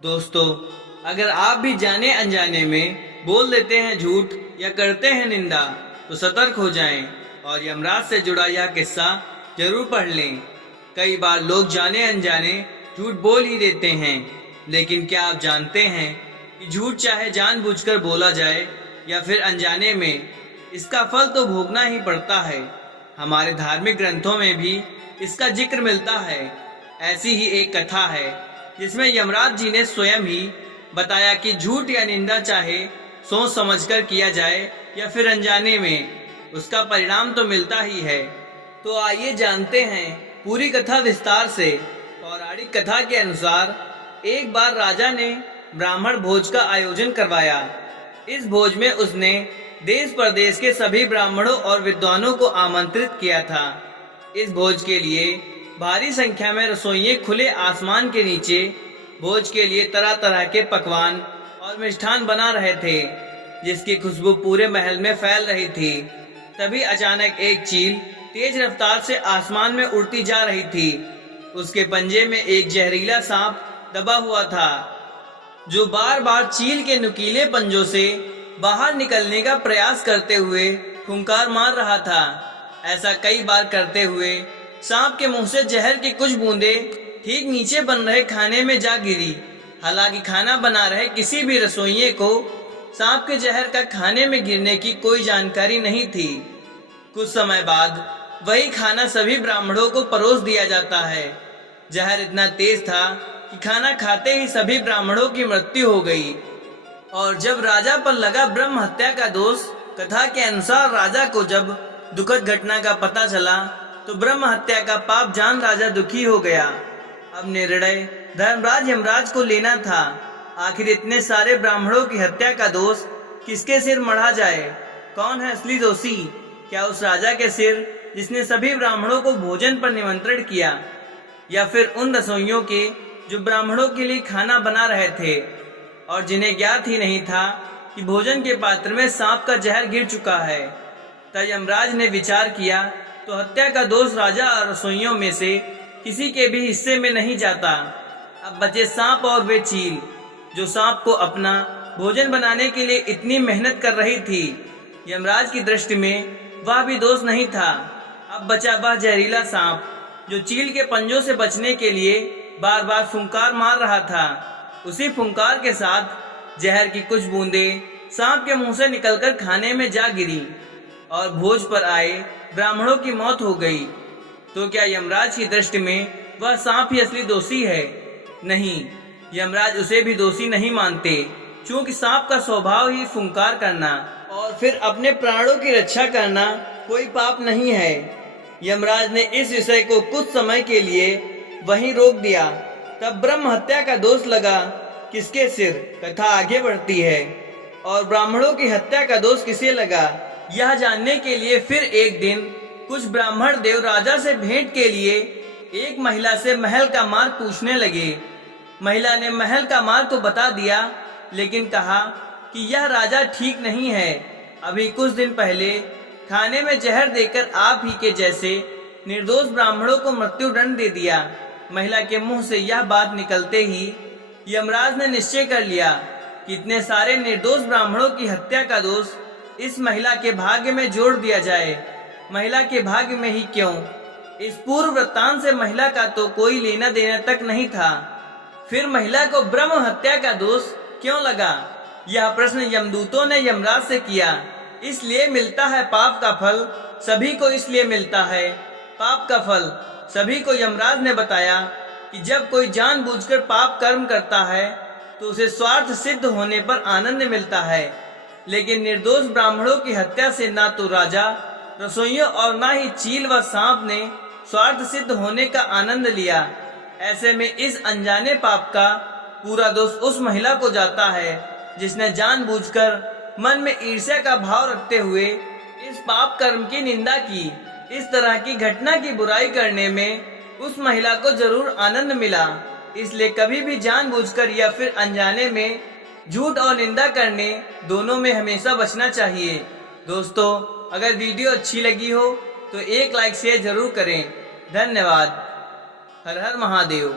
दोस्तों, अगर आप भी जाने अनजाने में बोल देते हैं झूठ या करते हैं निंदा तो सतर्क हो जाएं और यमराज से जुड़ा यह किस्सा जरूर पढ़ लें। कई बार लोग जाने अनजाने झूठ बोल ही देते हैं, लेकिन क्या आप जानते हैं कि झूठ चाहे जानबूझकर बोला जाए या फिर अनजाने में, इसका फल तो भोगना ही पड़ता है। हमारे धार्मिक ग्रंथों में भी इसका जिक्र मिलता है। ऐसी ही एक कथा है जिसमें यमराज जी ने स्वयं ही बताया कि झूठ या निंदा चाहे सोच समझकर किया जाए या फिर अनजाने में, उसका परिणाम तो मिलता ही है। तो आइए जानते हैं पूरी कथा विस्तार से। पौराणिक कथा के अनुसार एक बार राजा ने ब्राह्मण भोज का आयोजन करवाया। इस भोज में उसने देश प्रदेश के सभी ब्राह्मणों और विद्वानों को आमंत्रित किया था। इस भोज के लिए भारी संख्या में रसोइये खुले आसमान के नीचे भोज के लिए तरह तरह के पकवान और मिष्ठान बना रहे थे, जिसकी खुशबू पूरे महल में फैल रही थी। तभी अचानक एक चील तेज रफ्तार से आसमान में उड़ती जा रही थी। उसके पंजे में एक जहरीला सांप दबा हुआ था, जो बार बार चील के नुकीले पंजों से बाहर निकलने का प्रयास करते हुए फुंकार मार रहा था। ऐसा कई बार करते हुए सांप के मुंह से जहर की कुछ बूंदें ठीक नीचे बन रहे खाने में जा गिरी। हालांकि खाना बना रहे किसी भी रसोइये को सांप के जहर का खाने में गिरने की कोई जानकारी नहीं थी। कुछ समय बाद वही खाना सभी ब्राह्मणों को परोस दिया जाता है। जहर इतना तेज था कि खाना खाते ही सभी ब्राह्मणों की मृत्यु हो गई। और जब राजा पर लगा ब्रह्म हत्या का दोष, कथा के अनुसार राजा को जब दुखद घटना का पता चला तो ब्रह्म हत्या का पाप जान राजा दुखी हो गया। अब निर्णय धर्मराज यमराज को लेना था। आखिर इतने सारे ब्राह्मणों की हत्या का दोष किसके सिर मढ़ा जाए? कौन है असली दोषी? क्या उस राजा के सिर जिसने सभी ब्राह्मणों को भोजन पर निमंत्रण किया, या फिर उन रसोइयों के जो ब्राह्मणों के लिए खाना बना रहे थे और जिन्हें ज्ञात ही नहीं था कि भोजन के पात्र में सांप का जहर गिर चुका है? तब यमराज ने विचार किया तो हत्या का दोष राजा और रसोइयों में से किसी के भी हिस्से में नहीं जाता। अब बचे सांप और वे चील, जो सांप को अपना भोजन बनाने के लिए इतनी मेहनत कर रही थी। यमराज की दृष्टि में वह भी दोष नहीं था। अब बचा वह जहरीला सांप, जो चील के पंजों से बचने के लिए बार बार फुंकार मार रहा था। उसी फुंकार के साथ जहर की कुछ बूंदें सांप के मुंह से निकलकर खाने में जा गिरी और भोज पर आए ब्राह्मणों की मौत हो गई। तो क्या यमराज की दृष्टि में वह सांप ही असली दोषी है? नहीं, यमराज उसे भी दोषी नहीं मानते, क्योंकि सांप का स्वभाव ही फुंकार करना और फिर अपने प्राणों की रक्षा करना कोई पाप नहीं है। यमराज ने इस विषय को कुछ समय के लिए वहीं रोक दिया। तब ब्रह्म हत्या का दोष लगा किसके सिर? कथा आगे बढ़ती है। और ब्राह्मणों की हत्या का दोष किसे लगा, यह जानने के लिए फिर एक दिन कुछ ब्राह्मण देव राजा से भेंट के लिए एक महिला से महल का मार्ग पूछने लगे। महिला ने महल का मार्ग तो बता दिया, लेकिन कहा कि यह राजा ठीक नहीं है। अभी कुछ दिन पहले खाने में जहर देकर आप ही के जैसे निर्दोष ब्राह्मणों को मृत्यु दंड दे दिया। महिला के मुंह से यह बात निकलते ही यमराज ने निश्चय कर लिया कि इतने सारे निर्दोष ब्राह्मणों की हत्या का दोष इस महिला के भाग्य में जोड़ दिया जाए। महिला के भाग्य में ही क्यों, इस पूर्व वृत्तांत से महिला का तो कोई लेना देना तक नहीं था। फिर महिला को ब्रह्म हत्या का दोष क्यों लगा? यह प्रश्न यमदूतों ने यमराज से किया। इसलिए मिलता है पाप का फल सभी को, इसलिए मिलता है पाप का फल सभी को। यमराज ने बताया कि जब कोई जानबूझकर पाप कर्म करता है तो उसे स्वार्थ सिद्ध होने पर आनंद मिलता है, लेकिन निर्दोष ब्राह्मणों की हत्या से ना तो राजा, रसोइयों और ना ही चील व सांप ने स्वार्थ सिद्ध होने का आनंद लिया। ऐसे में इस अनजाने पाप का पूरा दोष उस महिला को जाता है जिसने जानबूझकर मन में ईर्ष्या का भाव रखते हुए इस पाप कर्म की निंदा की। इस तरह की घटना की बुराई करने में उस महिला को जरूर आनंद मिला। इसलिए कभी भी जानबूझकर या फिर अनजाने में झूठ और निंदा करने दोनों में हमेशा बचना चाहिए। दोस्तों, अगर वीडियो अच्छी लगी हो तो एक लाइक शेयर जरूर करें। धन्यवाद। हर हर महादेव।